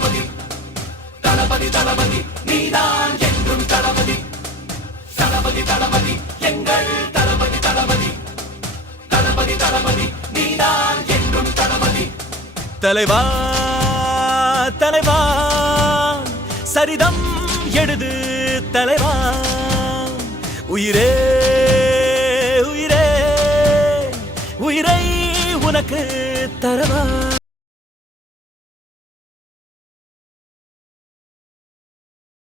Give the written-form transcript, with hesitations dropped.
தளபதி தளபதி தளபதி நீதான் என்றும் தளபதி தளபதி தளபதி எங்கள் தளபதி தளபதி தளபதி தளபதி நீதான் என்றும் தளபதி தலைவா தலைவா சரிதம் எழுது தலைவா உயிரே உயிரே உயிரை உனக்கு தரவா